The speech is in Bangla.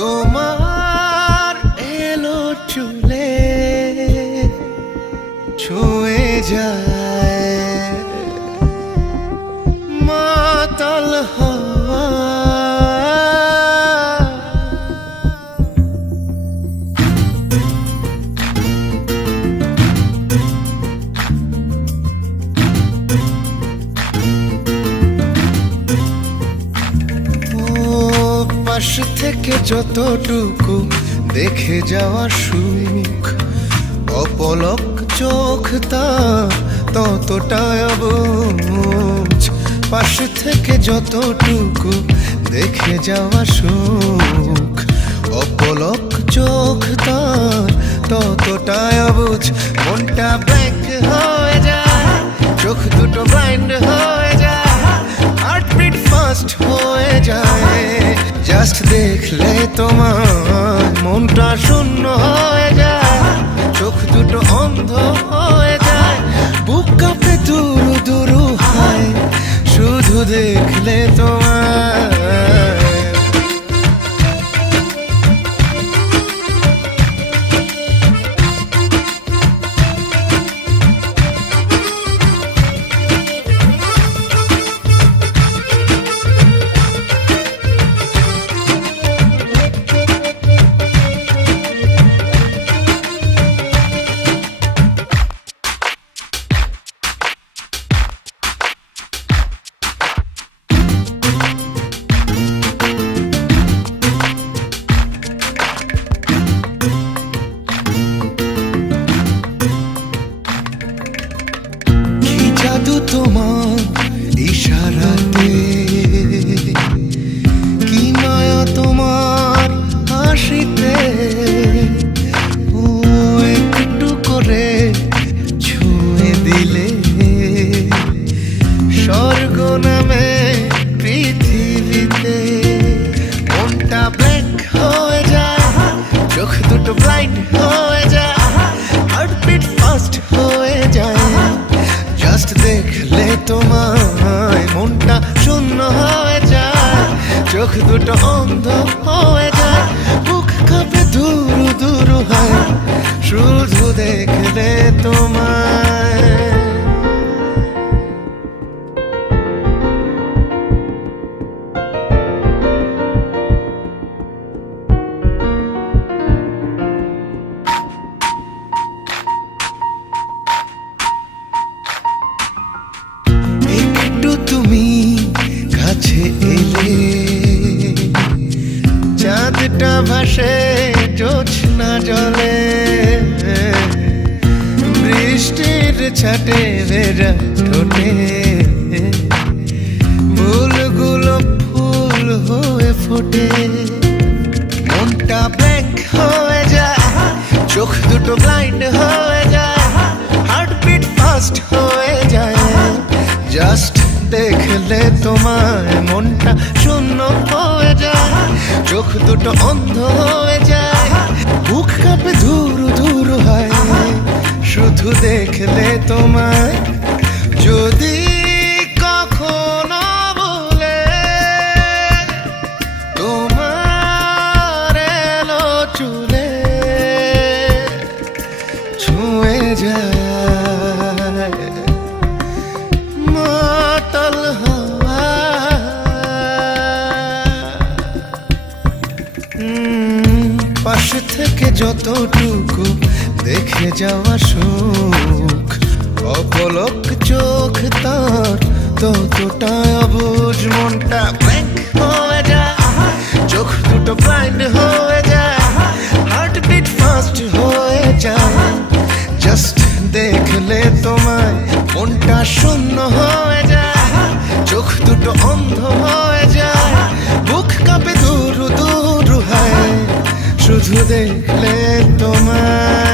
তোমার এলো চুলে ছুঁয়ে যায় মাতাল হাওয়া। পাশ থেকে যতটুকু দেখে যাওয়া সুখ, অপলক চোখ তার ততটাই অবুঝ। পাশ থেকে যতটুকু দেখে যাওয়া সুখ, অপলক চোখ তার ততটাই অবুঝ। মনটা ব্ল্যাঙ্ক হয়ে যায়, চোখ দুটো ব্লাইন্ড হয়ে যায়, হার্টবিট ফাস্ট হয়ে যায়। জাস্ট দেখলে তোমার মনটা শূন্য হয়ে যায়, চোখ দুটো অন্ধ হয়ে যায়, বুক কাঁপে দুরু দুরু হয় শুধু দেখলে তোমার। তোমার ইশারাতে কি মায়া তোমার হাসিতে, ও একটু করে ছুঁয়ে দিলে স্বর্গ নামে পৃথিবীতে। মনটা ব্ল্যাঙ্ক হয়ে যায়, চোখ দুটো ব্লাইন্ড হয়ে যায়, হার্টবিট ফাস্ট হয়ে যায়। জাস্ট দেখলে তোমায় মনটা শূন্য হয়ে যায়, চোখ দুটো অন্ধ হয়ে যায়, বুক কাঁপে দুরু দুরু হয় শুধু দেখলে তোমায়। তুমি কাছে এলে চাঁদটা ভাসে জোছনা জলে, বৃষ্টির ছাটে ভেজা ঠোঁটে ফুলগুলো ফুল হয়ে ফোটে। মনটা ব্ল্যাঙ্ক হয়ে যায়, চোখ দুটো ব্লাইন্ড হয়ে যায়, হার্টবিট ফাস্ট হয়ে যায়। জাস্ট দেখলে তোমায় মনটা শূন্য হয়ে যায়, চোখ দুটো অন্ধ হয়ে যায়, বুক কাঁপে ধুরু ধুরু হয় শুধু দেখলে তোমায়। যদি কখনো বলে তোমার এলো চুলে ছুঁয়ে যায় মাতাল হাওয়া। পাশ থেকে যতটুকু দেখে যাওয়া সুখ, অপলক চোখ তার ততটাই অবুঝ। মনটা ব্ল্যাঙ্ক হয়ে যায়, চোখ দুটো ব্লাইন্ড হয়ে যায়, হার্টবিট ফাস্ট হয়ে যায়। জাস্ট দেখলে তোমায় মনটা শূন্য হয়ে যায়, চোখ দুটো অন্ধ হয়ে যায়, বুক কাঁপে দুরু দুরু হয় শুধু দেখলে তোমায়।